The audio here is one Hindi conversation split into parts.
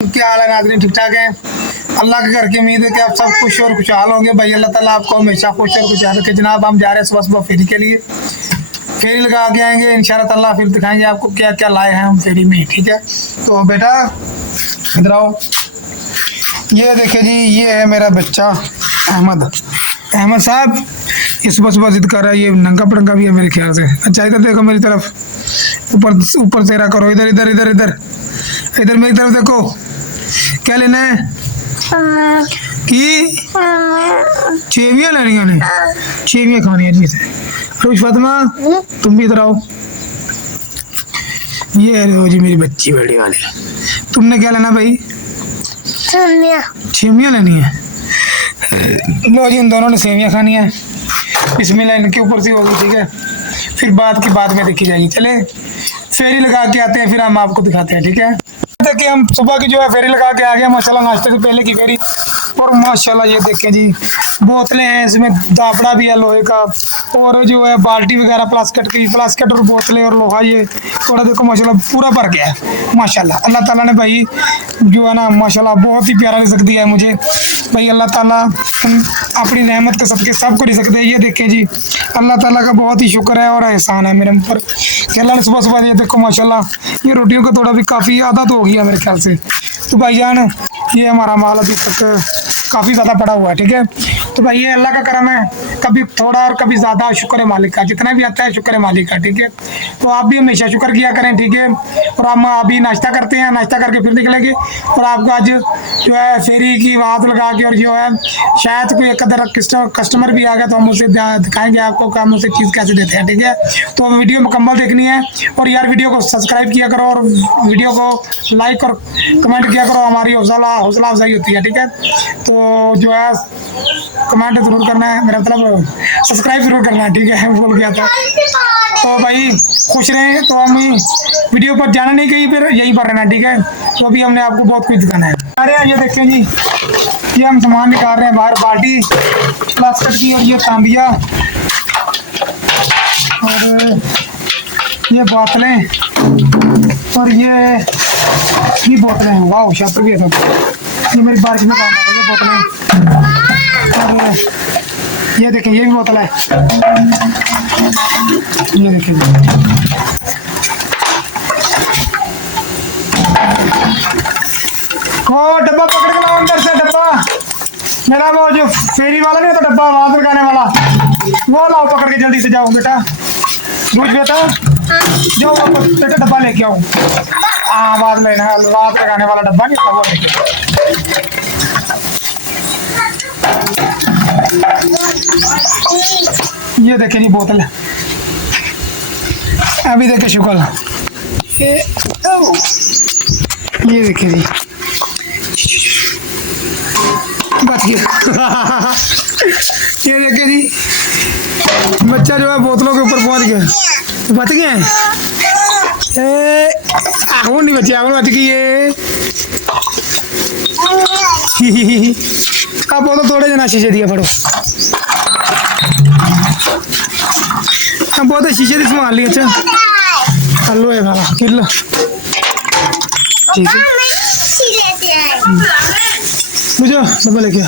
क्या हाल है नाज़रीन, ठीक ठाक है। अल्लाह के घर की उम्मीद है कि आप सब खुश और खुशहाल होंगे। भाई अल्लाह ताला आपको हमेशा खुश और खुशहाल रखे। जनाब हम जा रहे हैं सुबह सुबह फेरी के लिए, फेरी लगा के आएंगे इंशाल्लाह ताला, फिर दिखाएंगे आपको क्या क्या लाए हैं हम फेरी में। ठीक है, तो बेटा इधर आओ। ये देखिए जी, ये है मेरा बच्चा अहमद साहब। ये सुबह सुबह जिद कर रहा है, ये नंगा पड़ंगा भी है मेरे ख्याल से। अच्छा इधर देखो मेरी तरफ, ऊपर ऊपर तेरा करो, इधर इधर इधर इधर इधर मेरी तरफ देखो। क्या लेना है? कि चेवियाँ लेनी है, चेवियाँ खानी है जी से। रुश फातिमा तुम भी इधर आओ। ये रहो जी मेरी बच्ची बड़ी वाली। तुमने क्या लेना भाई? सेवियाँ लेनी है। लो जी, इन दोनों ने सेवियाँ खानी है। बिस्मिल्लाह इनके ऊपर से होगी, ठीक है। फिर बात की बात में देखी जाएगी। चले फेरी लगा के आते हैं, फिर हम आपको दिखाते हैं, ठीक है। कि हम सुबह की जो है फेरी लगा के आ गए माशाल्लाह, नाश्ते से पहले की फेरी। और माशाल्लाह ये देखें जी, बोतलें हैं, इसमें दापड़ा भी है लोहे का, और जो है बाल्टी वगैरह प्लास्टिक और बोतलें और लोहा, ये थोड़ा देखो माशाल्लाह पूरा भर गया है माशाल्लाह। अल्लाह ताला ने भाई जो है ना माशाल्लाह बहुत ही प्यारा रिज़्क दिया है मुझे भाई। अल्लाह ताला अपनी रहमत के सबके सबको रिज़्क दे। ये देखें जी, अल्लाह ताला का बहुत ही शुक्र है और एहसान है मेरे ऊपर कि अल्लाह ने सुबह सुबह ये देखो माशाल्लाह, ये रोटियों का थोड़ा भी काफ़ी आदत हो गया मेरे ख्याल से। तो भाईजान ये हमारा माल अभी तक काफ़ी ज़्यादा पड़ा हुआ है, ठीक है। तो भाई ये अल्लाह का करम है, कभी थोड़ा और कभी ज़्यादा, शुक्र है मालिक का। जितना भी आता है शुक्र है मालिक का, ठीक है। तो आप भी हमेशा शुक्र किया करें, ठीक है। और हम अभी नाश्ता करते हैं, नाश्ता करके फिर निकलेंगे और आपको आज जो है फेरी की बात लगा के, और जो है शायद कोई एक अदर कस्टमर भी आ गया तो हम उसे दिखाएंगे आपको कि हम उसे चीज़ कैसे देते हैं, ठीक है। तो वीडियो मुकम्मल देखनी है और यार वीडियो को सब्सक्राइब किया करो और वीडियो को लाइक और कमेंट किया करो, हमारी हौसला अफजाई होती है, ठीक है। तो जो है कमेंट जरूर करना है, मेरा मतलब सब्सक्राइब जरूर करना है, ठीक है। बोल गया था। तो भाई खुश रहें। तो हम वीडियो पर जाना नहीं कहीं, फिर यहीं पर रहना, ठीक है। तो अभी हमने आपको बहुत कुछ दिखाना है। अरे ये देखें जी, ये हम सामान निकाल रहे हैं बाहर, बाल्टी प्लास्टिक की, और ये तांबिया और ये बोतलें, और ये बोतलें हैं। वाह शटर भी है सब। ये मेरी बारिश में काम है, ये बोतलें। और ये देखें, ये भी बोतल है। ये देखें वो डब्बा पकड़ के लाओ अंदर से, डब्बा मेरा वो जो फेरी वाला नहीं होता, डब्बा वहां लगाने वाला, वो लाओ पकड़ के। जल्दी से जाओ बेटा, रोज बेटा जाओ बेटा, डब्बा लेके आओ। हाँ बात लेना, रात लगाने वाला डब्बा नहीं होता, वो लेके। ये देखे जी बोतल, अभी देखे शुक्ल, ये देखे जी बच गया। ये देखे जी बच्चा जो है बोतलों के ऊपर पहुंच गया, बच गए। आगुन नहीं बची, आगुन बच गई है। अब बोतल थोड़े जना शीशे दिया पड़ो, बहुत शीशे की संभाल ली। अच्छा हेलो है वाला किलो, ठीक है। मुझे सब लेके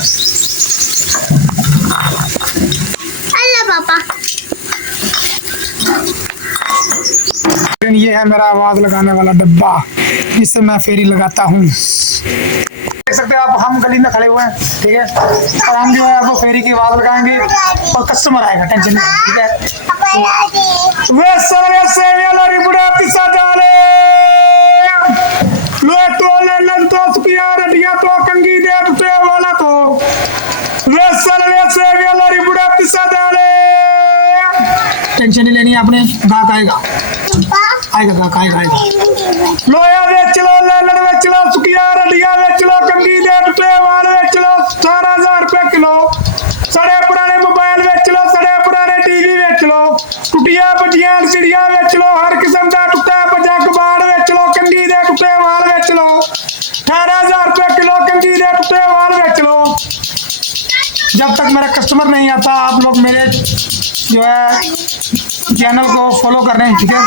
पापा। ये है मेरा आवाज लगाने वाला डब्बा, जिससे मैं फेरी लगाता हूँ। देख सकते हैं आप, हम गली में खड़े हुए हैं, ठीक है। और हम जो है आपको फेरी की आवाज लगाएंगे और कस्टमर आएगा, टेंशन नहीं, ठीक है। टेंशन नहीं लेनी आपने, गाहक आएगा गाहक आएगा। लोया बेच लो, लैलन बेच लो, सुखिया रडिया बेच लो, कंगी दे टुटे वाल बेच लो 18,000 रुपए किलो। सड़े पुराने मोबाइल बेच लो, सड़े पुराने टीवी बेच लो, टुटिया भजिया एलसीडियां बेच लो, हर किस्म का टुटा भजा कबाड़ बेच लो, कंगी दे टुटे वाल बेच लो 18,000 रुपए किलो, कंगी दे टुटे वाल बेच लो। जब तक मेरा कस्टमर नहीं आता, आप लोग मेरे जो है चैनल को फॉलो कर रहे हैं, ठीक है।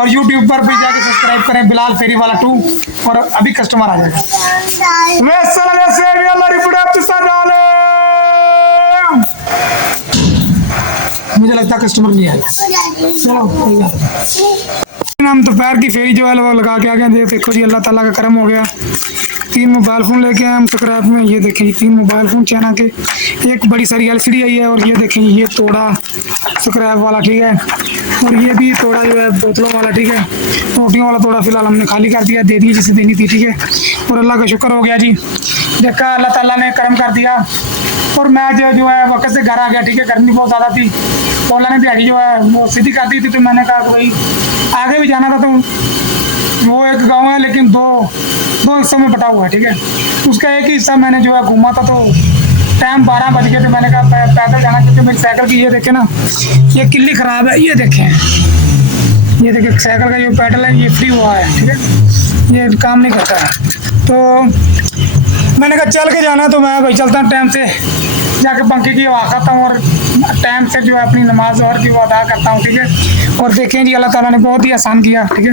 और यूट्यूब पर भी जाके सब्सक्राइब करें बिलाल फेरी वाला 2 और अभी कस्टमर आ जाएगा। मुझे लगता है कस्टमर नहीं आएगा। चलो कोई बात नहीं। हम दोपहर की फेरी जो है वो लगा के आ गए। देखो जी अल्लाह ताला का करम हो गया। 3 मोबाइल फ़ोन लेके आए हम स्क्रैप में। ये देखें 3 मोबाइल फ़ोन चाइना के, एक बड़ी सारी LCD आई है और ये देखें ये तोड़ा स्क्रैप वाला, ठीक है। और ये भी तोड़ा जो है बोतलों वाला, ठीक है। रोटियों वाला तोड़ा फिलहाल हमने खाली कर दिया, दे दी जिसे देनी थी, ठीक है। और अल्लाह का शुक्र हो गया जी, देखा अल्लाह ताला ने करम कर दिया। और मैं जो है वक्त से घर आ गया, ठीक है। गर्मी बहुत ज़्यादा थी, ओला ने दिहाड़ी जो है वो सीधी कर दी थी। तो मैंने कहा भाई आगे भी जाना था, तो वो एक गांव है लेकिन दो हिस्सों में बटा हुआ है, ठीक है। उसका एक ही हिस्सा मैंने जो है घूमा था, तो टाइम 12 बज गए। तो मैंने कहा पैदल जाना, क्योंकि मेरी साइकिल की ये देखें ना, ये किल्ली ख़राब है। ये देखें साइकिल का जो पेडल है ये फ्री हुआ है, ठीक है, ये काम नहीं करता है। तो मैंने कहा चल के जाना, तो मैं भाई चलता हूँ टाइम से जाके पंखे की हवा खाता हूँ और टाइम से जो है अपनी नमाज और की वो अदा करता हूँ, ठीक है। और देखें जी अल्लाह ताला ने बहुत ही आसान किया, ठीक है।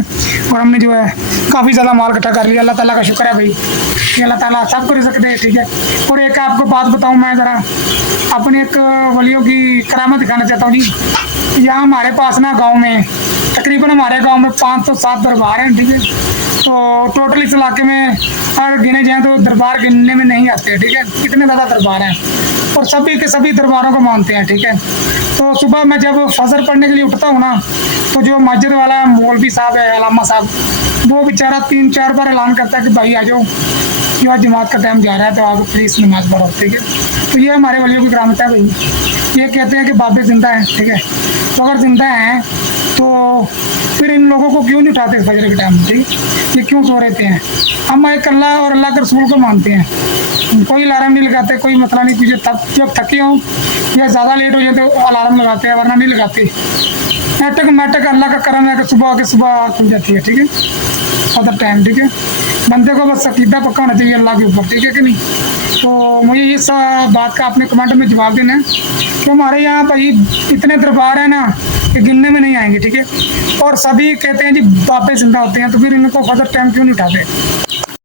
और हमने जो है काफ़ी ज़्यादा माल इकट्ठा कर लिया। अल्लाह ताला का शुक्र है भाई, ये अल्लाह ताला सबको रिज़्क़ दे, ठीक है। और एक आपको बात बताऊँ, मैं ज़रा अपने एक वलियों की करामत दिखाना चाहता हूँ जी। यहाँ हमारे पास ना गाँव में तकरीबन हमारे गाँव में 507 दरबार हैं, ठीक है। तो टोटल इस इलाके में अगर गिने जाएँ तो दरबार गिनने में नहीं आते, ठीक है। इतने ज़्यादा दरबार हैं और सभी के सभी दरबारों को मानते हैं, ठीक है। तो सुबह मैं जब फजर पढ़ने के लिए उठता हूँ ना, तो जो मस्जिद वाला मौलवी साहब है, अलामा साहब, वो बेचारा 3-4 बार ऐलान करता है कि भाई आ जाओ, कि आज जमात का टाइम जा रहा है, तो आप प्लीज़ नमाज पढ़ो, ठीक है। तो ये हमारे वलियों की करामत है भाई। ये कहते हैं कि बाबे जिंदा हैं, ठीक है। तो अगर जिंदा हैं तो फिर इन लोगों को क्यों नहीं उठाते फजर के टाइम, ठीक है। ये क्यों सो रहते हैं। हम एक अल्लाह और अल्लाह के रसूल को मानते हैं, कोई अलार्म नहीं लगाते, कोई मतलब नहीं कुछ। जब थके हों या ज़्यादा लेट हो जाए तो अलार्म लगाते हैं, वरना नहीं लगाते। मैटक अल्लाह का करम है कि सुबह खुल जाती है, ठीक है, फजर टाइम, ठीक है। बंदे को बस अकीदा पक्का होना चाहिए अल्लाह के ऊपर, ठीक है कि नहीं। तो मुझे इस बात का अपने कमेंट में जवाब देना है कि हमारे यहाँ भाई इतने दरबार हैं ना कि गिनने में नहीं आएंगे, ठीक है। और सभी कहते हैं जी बाबे जिंदा होते हैं, तो फिर इनको फजर टाइम क्यों नहीं उठाते।